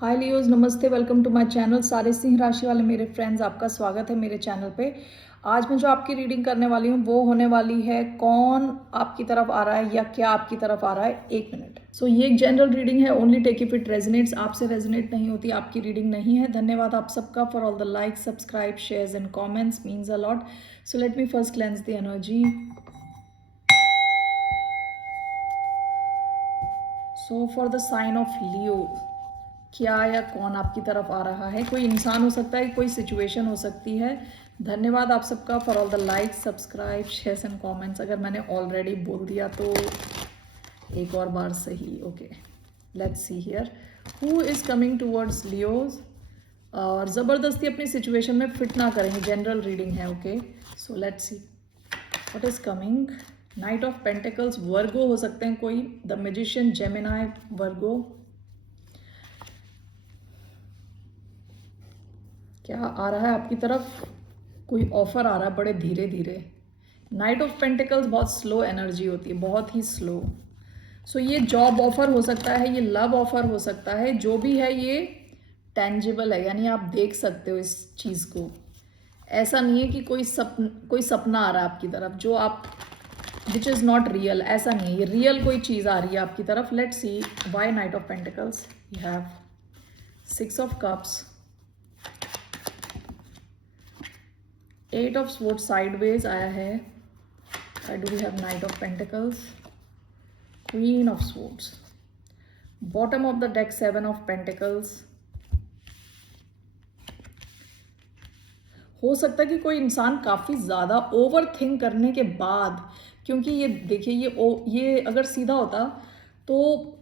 हाय Leos, नमस्ते। Welcome to my channel. सारे सिंह राशि वाले मेरे फ्रेंड्स, आपका स्वागत है मेरे चैनल पे। आज मैं जो आपकी रीडिंग करने वाली हूँ वो होने वाली है कौन आपकी तरफ आ रहा है या क्या आपकी तरफ आ रहा है। 1 मिनट। ये एक जनरल रीडिंग है। Only take if it resonates. आपसे रेजोनेट नहीं होती आपकी रीडिंग नहीं है। धन्यवाद आप सबका for all the like, subscribe, shares and comments, means a lot. So let me first cleanse the energy. So for the sign of Leo, क्या या कौन आपकी तरफ आ रहा है। कोई इंसान हो सकता है, कोई सिचुएशन हो सकती है। धन्यवाद आप सबका for all the like, subscribe, shares and comments. अगर मैंने ऑलरेडी बोल दिया तो एक और बार सही। Okay, let's see here who is coming towards Leos. और ज़बरदस्ती अपनी सिचुएशन में फिट ना करेंगे। जनरल रीडिंग है। Okay, so let's see what is coming. Knight of pentacles, Virgo हो सकते हैं कोई, द मैजिशियन, जेमिनाई, वर्गो। क्या आ रहा है आपकी तरफ? कोई ऑफर आ रहा है बड़े धीरे धीरे। नाइट ऑफ पेंटिकल्स बहुत स्लो एनर्जी होती है, बहुत ही स्लो। ये जॉब ऑफर हो सकता है, ये लव ऑफर हो सकता है, जो भी है ये टेंजिबल है, यानी आप देख सकते हो इस चीज़ को। ऐसा नहीं है कि कोई सपना आ रहा है आपकी तरफ जो आप विच इज़ नॉट रियल। ऐसा नहीं है, ये रियल कोई चीज़ आ रही है आपकी तरफ। Let's see why night of pentacles. You have 6 of cups, 8 of swords sideways आया है। Why do we have Knight of Pentacles, Queen of Swords, bottom of the deck 7 of Pentacles। हो सकता है कि कोई इंसान काफ़ी ज़्यादा ओवर थिंक करने के बाद, क्योंकि ये देखिए ये अगर सीधा होता तो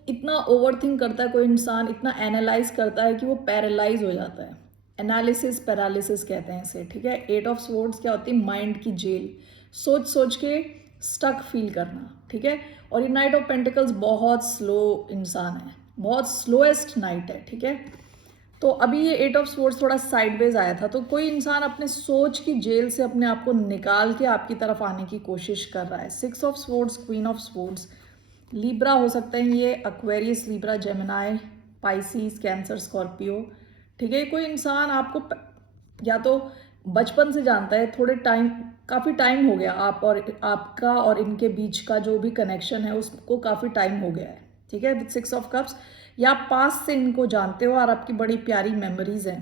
इतना ओवर थिंक करता है कोई इंसान, इतना एनालाइज करता है कि वो पैरालाइज हो जाता है। एनालिसिस पैरालिसिस कहते हैं इसे, ठीक है। 8 ऑफ स्वॉर्ड्स क्या होती है? माइंड की जेल, सोच सोच के स्टक फील करना, ठीक है। और ये नाइट ऑफ पेंटिकल्स बहुत स्लो इंसान है, बहुत स्लोएस्ट नाइट है, ठीक है। तो अभी ये 8 ऑफ स्वॉर्ड्स थोड़ा साइडवेज आया था, तो कोई इंसान अपने सोच की जेल से अपने आप को निकाल के आपकी तरफ आने की कोशिश कर रहा है। 6 of swords, queen of swords, Libra हो सकते हैं ये, Aquarius, Libra, Gemini, Pisces, cancer, Scorpio, ठीक है। कोई इंसान आपको या तो बचपन से जानता है, थोड़े टाइम, काफ़ी टाइम हो गया आप और आपका और इनके बीच का जो भी कनेक्शन है उसको काफ़ी टाइम हो गया है, ठीक है। विद 6 ऑफ कप्स, या आप पास से इनको जानते हो और आपकी बड़ी प्यारी मेमोरीज हैं।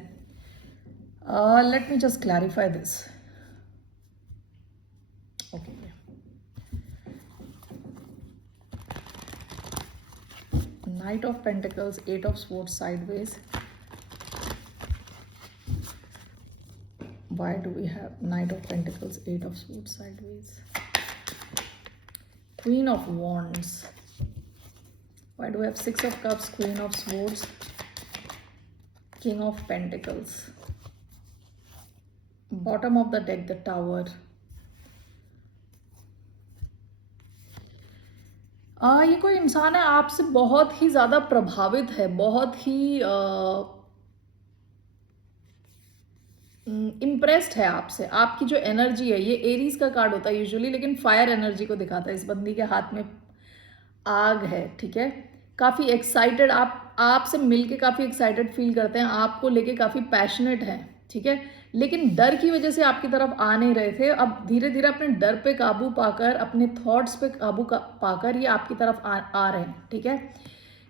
Let me just clarify this. Okay, Knight of Pentacles, 8 of Swords sideways. Why do we have Knight of Pentacles, 8 of Swords sideways? Queen of Wands. Why do we have 6 of Cups, Queen of Swords, King of Pentacles? Bottom of the deck, the Tower. ये कोई इंसान है आपसे बहुत ही ज़्यादा प्रभावित है, बहुत ही इम्प्रेस्ड है आपसे। आपकी जो एनर्जी है, ये एरीज का कार्ड होता है यूजुअली, लेकिन फायर एनर्जी को दिखाता है। इस बंदी के हाथ में आग है, ठीक है। काफ़ी एक्साइटेड, आपसे मिलके काफ़ी एक्साइटेड फील करते हैं, आपको लेके काफ़ी पैशनेट हैं, ठीक है। लेकिन डर की वजह से आपकी तरफ आ नहीं रहे थे। अब धीरे धीरे अपने डर पे काबू पाकर, अपने थॉट्स पे काबू पाकर ये आपकी तरफ आ रहे हैं, ठीक है।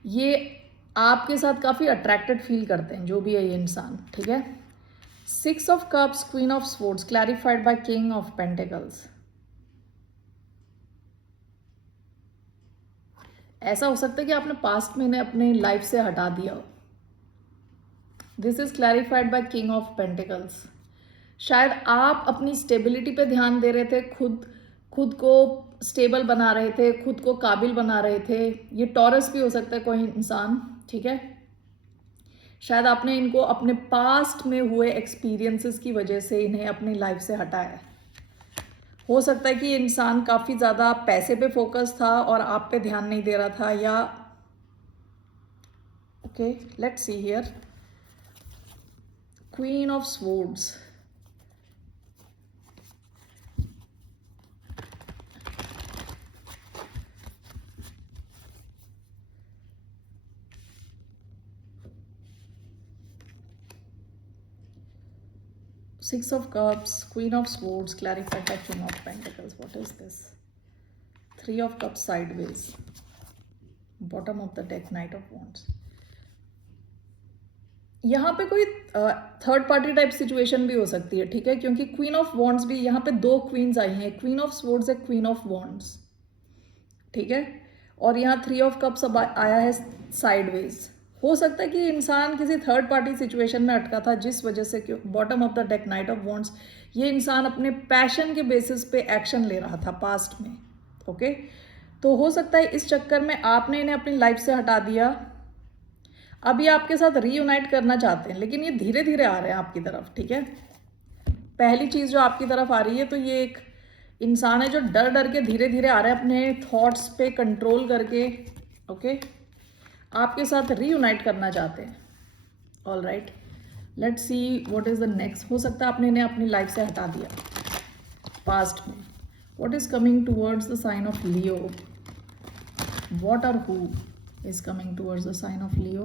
ये आपके साथ काफ़ी अट्रैक्टेड फील करते हैं, जो भी है ये इंसान, ठीक है। 6 of Cups, Queen of Swords, clarified by King of Pentacles. ऐसा हो सकता है कि आपने पास्ट में इन्हें अपने लाइफ से हटा दिया। This is clarified by king of pentacles. शायद आप अपनी स्टेबिलिटी पे ध्यान दे रहे थे, खुद को स्टेबल बना रहे थे, खुद को काबिल बना रहे थे। ये टॉरस भी हो सकता है कोई इंसान, ठीक है। शायद आपने इनको अपने पास्ट में हुए एक्सपीरियंसेस की वजह से इन्हें अपनी लाइफ से हटाया है। हो सकता है कि ये इंसान काफ़ी ज़्यादा पैसे पे फोकस था और आप पे ध्यान नहीं दे रहा था, या okay, let's see here. Queen of swords, Six of Cups, Queen of Swords, clarified by King of Pentacles. What is this? Three of Cups sideways. Bottom of the deck, Knight of Wands. यहाँ पे कोई third party type situation भी हो सकती है, ठीक है, क्योंकि क्वीन ऑफ वॉन्ड्स भी यहाँ पे दो क्वींस आई हैं, क्वीन ऑफ स्वॉर्ड्स है, क्वीन ऑफ वॉन्ड्स, ठीक है, और यहाँ थ्री ऑफ कप्स अब आया है साइडवेज। हो सकता है कि इंसान किसी थर्ड पार्टी सिचुएशन में अटका था, जिस वजह से bottom of the deck night of wands, ये इंसान अपने पैशन के बेसिस पे एक्शन ले रहा था पास्ट में, ओके। तो हो सकता है इस चक्कर में आपने इन्हें अपनी लाइफ से हटा दिया, अभी आपके साथ रीयूनाइट करना चाहते हैं, लेकिन ये धीरे धीरे आ रहे हैं आपकी तरफ, ठीक है। पहली चीज़ जो आपकी तरफ आ रही है, तो ये एक इंसान है जो डर डर के धीरे धीरे आ रहा है अपने थॉट्स पे कंट्रोल करके, ओके, आपके साथ रीयूनाइट करना चाहते हैं। All right, let's see what is the next. हो सकता है आपने इन्हें अपनी लाइफ से हटा दिया पास्ट में। What is coming towards the sign of Leo? What और who is coming towards the sign of Leo?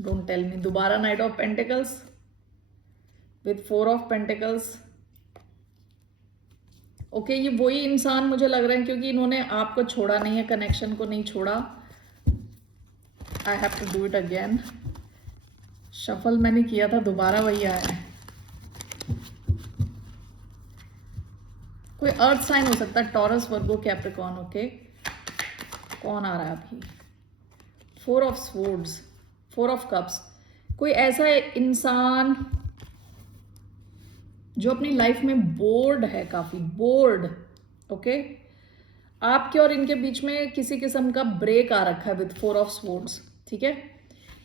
Don't tell me. दोबारा knight of pentacles with four of pentacles. Okay, ये वही इंसान मुझे लग रहा है, क्योंकि इन्होंने आपको छोड़ा नहीं है, कनेक्शन को नहीं छोड़ा। I have to do it again. Shuffle मैंने किया था, दोबारा वही आया है। कोई अर्थ साइन हो सकता है, टॉरस, वर्गो, कैप्रिकॉर्न, ओके। कौन आ रहा है अभी? Four of swords, four of cups. कोई ऐसा इंसान जो अपनी लाइफ में बोर्ड है, काफी बोर्ड, ओके। आपके और इनके बीच में किसी किस्म का ब्रेक आ रखा है विद फोर ऑफ स्वॉर्ड्स, ठीक है।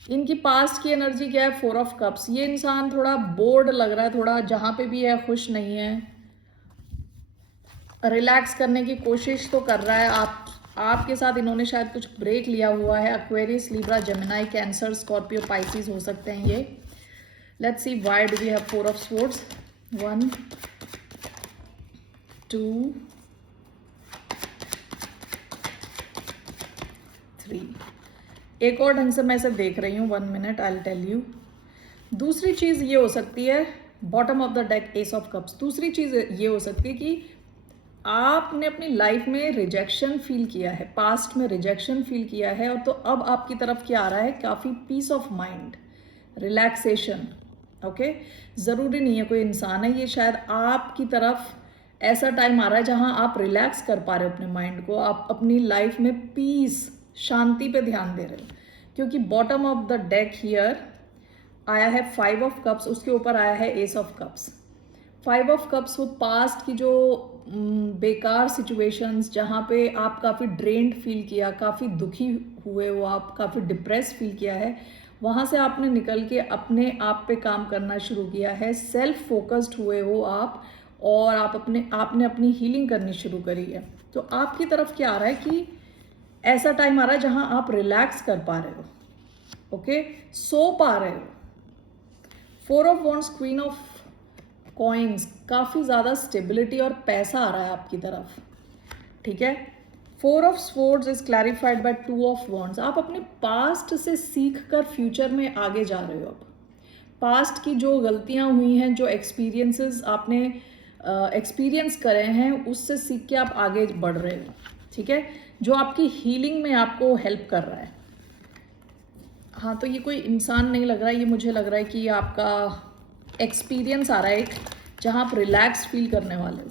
इनकी पास्ट की एनर्जी क्या है? Four of cups. ये इंसान थोड़ा बोर्ड लग रहा है, थोड़ा जहां पे भी है खुश नहीं है, रिलैक्स करने की कोशिश तो कर रहा है। आपके साथ इन्होंने शायद कुछ ब्रेक लिया हुआ है। Aquarius, Libra, Gemini, Cancer, Scorpio, Pisces हो सकते हैं ये। Let's see why do we have four of swords. 1 2 3। एक और ढंग से मैं इसे देख रही हूँ, 1 minute, I will tell you. दूसरी चीज ये हो सकती है, bottom of the deck ace of cups. दूसरी चीज ये हो सकती है कि आपने अपनी लाइफ में रिजेक्शन फील किया है, पास्ट में रिजेक्शन फील किया है, और तो अब आपकी तरफ क्या आ रहा है? काफ़ी peace of mind, relaxation, okay. ज़रूरी नहीं है कोई इंसान है, ये शायद आपकी तरफ ऐसा टाइम आ रहा है जहां आप रिलैक्स कर पा रहे हो अपने माइंड को, आप अपनी लाइफ में पीस, शांति पे ध्यान दे रहे हो। क्योंकि bottom of the deck here आया है 5 ऑफ कप्स, उसके ऊपर आया है S of cups. 5 of cups वो पास्ट की जो बेकार सिचुएशंस, जहाँ पे आप काफ़ी ड्रेन्ड फील किया, काफ़ी दुखी हुए हो, आप काफ़ी डिप्रेस फील किया है, वहाँ से आपने निकल के अपने आप पे काम करना शुरू किया है, सेल्फ फोकस्ड हुए हो आप, और आपने अपनी हीलिंग करनी शुरू करी है। तो आपकी तरफ क्या आ रहा है कि ऐसा टाइम आ रहा है जहाँ आप रिलैक्स कर पा रहे हो, ओके, सो पा रहे हो। 4 of wands, queen of coins, काफ़ी ज़्यादा स्टेबिलिटी और पैसा आ रहा है आपकी तरफ, ठीक है। 4 of swords is clarified by 2 of wands. आप अपने पास्ट से सीख कर फ्यूचर में आगे जा रहे हो। अब पास्ट की जो गलतियां हुई हैं, जो एक्सपीरियंसेस आपने एक्सपीरियंस करे हैं, उससे सीख के आप आगे बढ़ रहे हो, ठीक है, जो आपकी हीलिंग में आपको हेल्प कर रहा है। हाँ, तो ये कोई इंसान नहीं लग रहा है, ये मुझे लग रहा है कि ये आपका एक्सपीरियंस आ रहा है एक, जहाँ आप रिलैक्स फील करने वाले हो।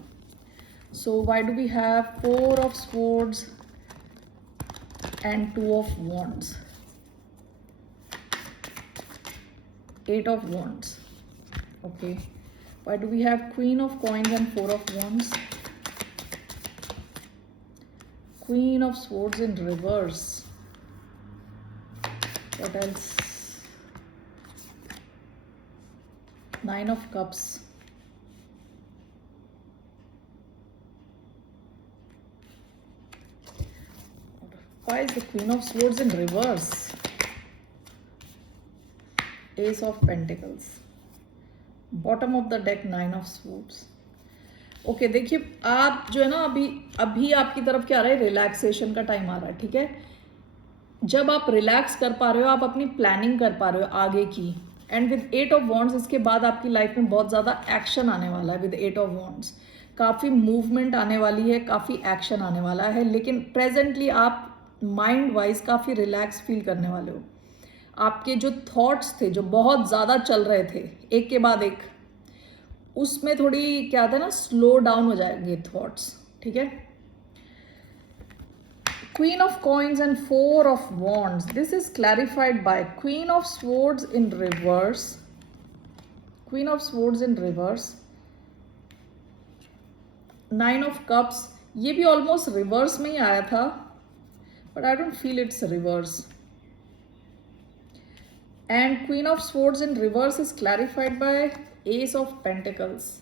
So why do we have 4 of swords and 2 of wands, 8 of wands, okay. Why do we have queen of coins and 4 of wands, queen of swords in reverse, what else, 9 of cups, why is the queen of swords in reverse, ace of pentacles, bottom of the deck 9 of swords, okay. देखिए, आप जो है ना, अभी आपकी तरफ क्या आ रहा है? रिलैक्सेशन का टाइम आ रहा है, ठीक है। जब आप रिलैक्स कर पा रहे हो, आप अपनी प्लानिंग कर पा रहे हो आगे की। एंड विद 8 ऑफ वॉन्ड्स इसके बाद आपकी लाइफ में बहुत ज़्यादा एक्शन आने वाला है। विद 8 ऑफ वॉन्ड्स काफ़ी मूवमेंट आने वाली है, काफ़ी एक्शन आने वाला है, लेकिन प्रेजेंटली आप माइंड वाइज काफ़ी रिलैक्स फील करने वाले हो। आपके जो थॉट्स थे जो बहुत ज़्यादा चल रहे थे एक के बाद एक, उसमें थोड़ी क्या था ना, स्लो डाउन हो जाएंगे थॉट्स, ठीक है। Queen of Coins and Four of Wands. This is clarified by Queen of Swords in reverse. Queen of Swords in reverse. Nine of Cups. ये भी ऑलमोस्ट रिवर्स में ही आया था, but I don't feel it's reverse. And Queen of Swords in reverse is clarified by Ace of Pentacles.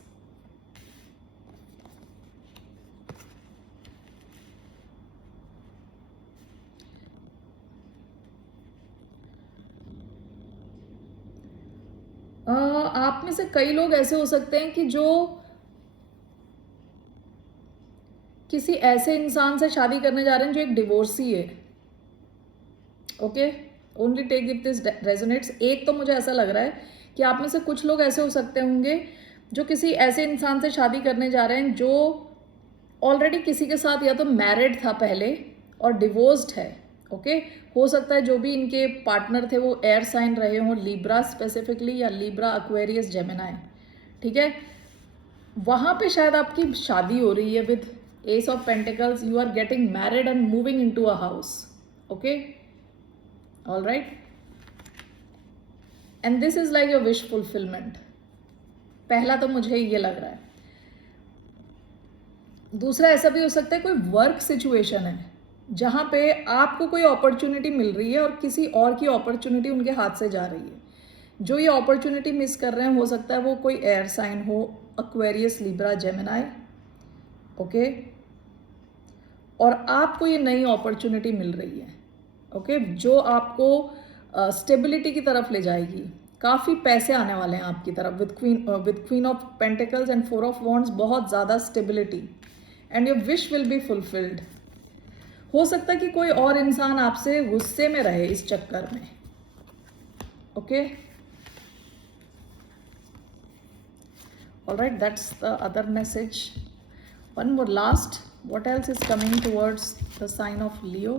आप में से कई लोग ऐसे हो सकते हैं कि जो किसी ऐसे इंसान से शादी करने जा रहे हैं जो एक डिवोर्सी है. Okay, only take if this resonates. एक तो मुझे ऐसा लग रहा है कि आप में से कुछ लोग ऐसे हो सकते होंगे जो किसी ऐसे इंसान से शादी करने जा रहे हैं जो ऑलरेडी किसी के साथ या तो मैरिड था पहले और डिवोर्स्ड है. ओके, हो सकता है जो भी इनके पार्टनर थे वो एयर साइन रहे हों, लिब्रा स्पेसिफिकली, या लिब्रा, एक्वेरियस, जेमिनाई, ठीक है. वहाँ पे शायद आपकी शादी हो रही है with ace of pentacles. You are getting married and moving into a house. Okay, all right. And this is like your wish fulfilment. पहला तो मुझे ये लग रहा है. दूसरा ऐसा भी हो सकता है कोई वर्क सिचुएशन है जहाँ पे आपको कोई अपॉर्चुनिटी मिल रही है और किसी और की अपॉर्चुनिटी उनके हाथ से जा रही है. जो ये अपॉर्चुनिटी मिस कर रहे हैं हो सकता है वो कोई एयर साइन हो, एक्वेरियस, लिब्रा, जेमिनाई. ओके, और आपको ये नई अपॉर्चुनिटी मिल रही है. ओके, जो आपको स्टेबिलिटी की तरफ ले जाएगी. काफ़ी पैसे आने वाले हैं आपकी तरफ with queen of pentacles and four of wands. बहुत ज़्यादा stability and your wish will be fulfilled. हो सकता है कि कोई और इंसान आपसे गुस्से में रहे इस चक्कर में. Okay, alright, that's the other message. One more last. What else is coming towards the sign of Leo?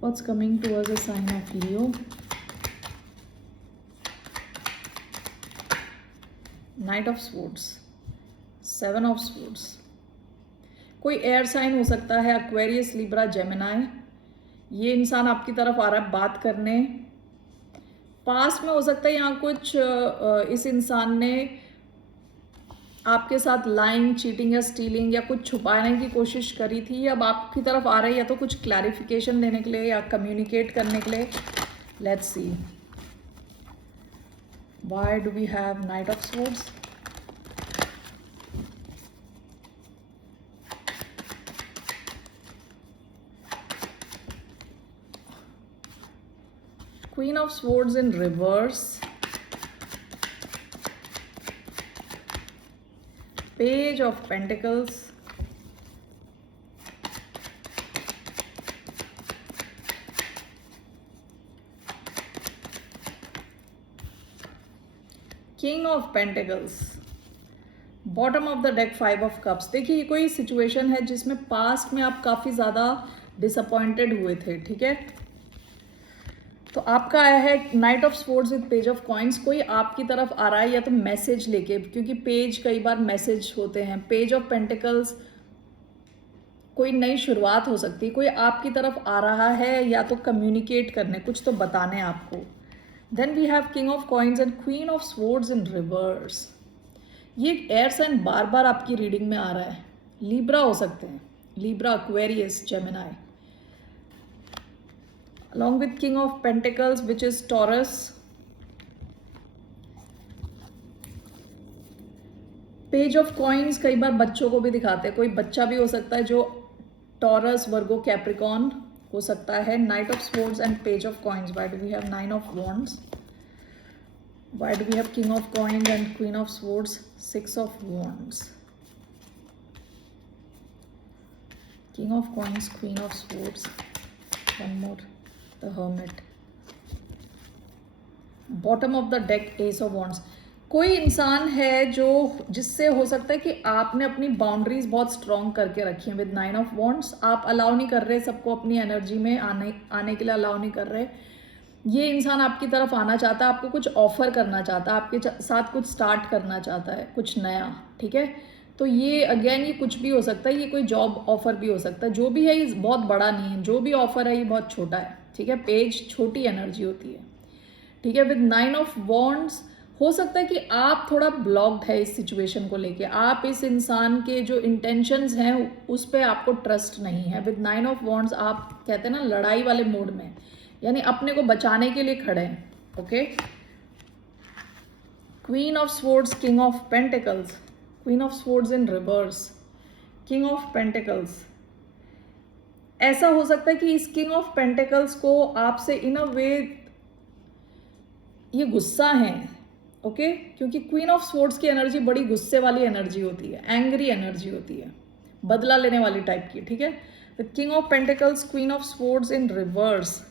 What's coming towards the sign of Leo? Knight of swords, seven of swords. कोई air sign हो सकता है, Aquarius, Libra, Gemini. ये इंसान आपकी तरफ आ रहा है बात करने. पास में हो सकता है यहाँ कुछ इस इंसान ने आपके साथ लाइंग, चीटिंग या स्टीलिंग या कुछ छुपाने की कोशिश करी थी. अब आपकी तरफ आ रहा है या तो कुछ क्लैरिफिकेशन देने के लिए या कम्युनिकेट करने के लिए. Let's see. Why do we have Knight of Swords? Queen of Swords in reverse. Page of Pentacles. King of pentacles. Bottom of the deck, five of cups. देखिए, ये कोई सिचुएशन है जिसमें पास्ट में आप काफ़ी ज़्यादा डिसअपॉइंटेड हुए थे, ठीक है. तो आपका आया है knight of swords with page of coins. कोई आपकी तरफ आ रहा है या तो मैसेज लेके, क्योंकि पेज कई बार मैसेज होते हैं. पेज ऑफ पेंटिकल्स, कोई नई शुरुआत हो सकती है. कोई आपकी तरफ आ रहा है या तो कम्युनिकेट करने, कुछ तो बताने आपको. Then we have King of Coins and Queen of Swords in reverse. ये एयर साइन बार बार आपकी रीडिंग में आ रहा है. लिब्रा हो सकते हैं, Libra, Aquarius, Gemini. Along with King of Pentacles, which is Taurus. Page of coins कई बार बच्चों को भी दिखाते हैं. कोई बच्चा भी हो सकता है जो टॉरस, वर्गो, कैप्रिकॉन हो सकता है. Knight of swords and page of coins. Why do we have nine of wands? Why do we have King of Coins and Queen of Swords? 6 of Wands. King of Coins, Queen of Swords. One more. The Hermit. Bottom of the deck, Ace of Wands. कोई इंसान है जो जिससे हो सकता है कि आपने अपनी बाउंड्रीज बहुत स्ट्रॉन्ग करके रखी हैं विद 9 ऑफ वॉन्ड्स. आप अलाउ नहीं कर रहे सबको अपनी एनर्जी में आने के लिए अलाउ नहीं कर रहे. ये इंसान आपकी तरफ आना चाहता है, आपको कुछ ऑफर करना चाहता है, आपके साथ कुछ स्टार्ट करना चाहता है, कुछ नया. ठीक है, तो ये अगेन ये कुछ भी हो सकता है, ये कोई जॉब ऑफर भी हो सकता है. जो भी है ये बहुत बड़ा नहीं है, जो भी ऑफर है ये बहुत छोटा है. ठीक है, पेज छोटी एनर्जी होती है. ठीक है, विद 9 ऑफ वॉन्ड्स हो सकता है कि आप थोड़ा ब्लॉक्ड है इस सिचुएशन को लेके. आप इस इंसान के जो इंटेंशंस हैं उस पर आपको ट्रस्ट नहीं है. विद 9 ऑफ वॉन्ड्स आप कहते हैं ना लड़ाई वाले मोड में, यानी अपने को बचाने के लिए खड़े हैं. Okay, queen of swords, king of pentacles. Queen of swords in reverse, king of pentacles. ऐसा हो सकता है कि इस किंग ऑफ पेंटिकल्स को आपसे इन अ वे ये गुस्सा है. ओके, क्योंकि क्वीन ऑफ स्वॉर्ड्स की एनर्जी बड़ी गुस्से वाली एनर्जी होती है, एंग्री एनर्जी होती है, बदला लेने वाली टाइप की. ठीक है, with king of pentacles, queen of swords in reverse.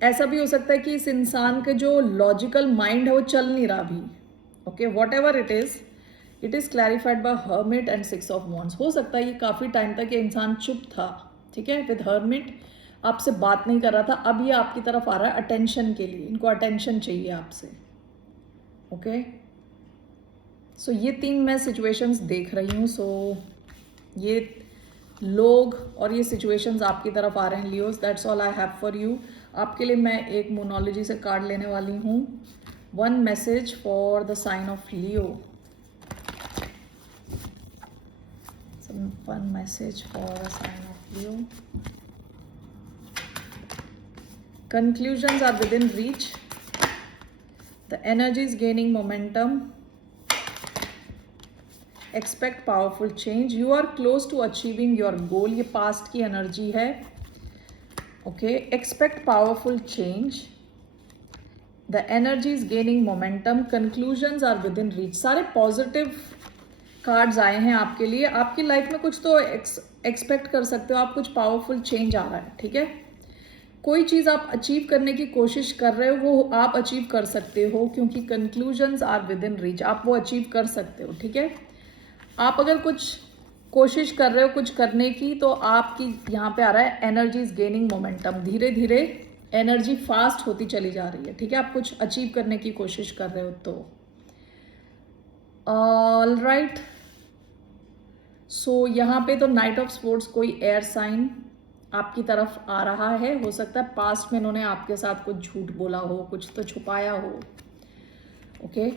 ऐसा भी हो सकता है कि इस इंसान के जो लॉजिकल माइंड है वो चल नहीं रहा अभी. Okay, whatever it is clarified by hermit and 6 of wands. हो सकता है ये काफ़ी टाइम तक ये इंसान चुप था. ठीक है, विद हर्मिट आपसे बात नहीं कर रहा था, अब ये आपकी तरफ आ रहा है अटेंशन के लिए. इनको अटेंशन चाहिए आपसे. ओके, सो ये 3 मैं सिचुएशंस देख रही हूँ. सो ये लोग और ये सिचुएशंस आपकी तरफ आ रहे हैं Leos. That's all I have for you. आपके लिए मैं एक मोनोलॉजी से कार्ड लेने वाली हूँ. One message for the sign of Leo. One message for the sign of Leo. Conclusions are within reach. The energy is gaining momentum. Expect powerful change. You are close to achieving your goal. ये past की energy है. Okay. Expect powerful change. The energy is gaining momentum. Conclusions are within reach. सारे positive cards आए हैं आपके लिए. आपकी life में कुछ तो expect कर सकते हो आप, कुछ powerful change आ रहा है. ठीक है, कोई चीज़ आप अचीव करने की कोशिश कर रहे हो वो आप अचीव कर सकते हो, क्योंकि conclusions are within reach. आप वो अचीव कर सकते हो. ठीक है, आप अगर कुछ कोशिश कर रहे हो कुछ करने की तो आपकी यहाँ पे आ रहा है एनर्जी इज गेनिंग मोमेंटम. धीरे धीरे एनर्जी फास्ट होती चली जा रही है. ठीक है, आप कुछ अचीव करने की कोशिश कर रहे हो तो ऑल राइट. सो यहाँ पे तो नाइट ऑफ स्पोर्ट्स कोई एयर साइन आपकी तरफ आ रहा है. हो सकता है पास्ट में इन्होंने आपके साथ कुछ झूठ बोला हो, कुछ तो छुपाया हो. ओके,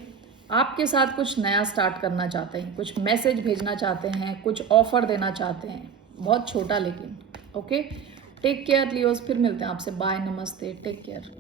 आपके साथ कुछ नया स्टार्ट करना चाहते हैं, कुछ मैसेज भेजना चाहते हैं, कुछ ऑफर देना चाहते हैं, बहुत छोटा लेकिन. Okay, take care Leos. फिर मिलते हैं आपसे. बाय, नमस्ते, टेक केयर.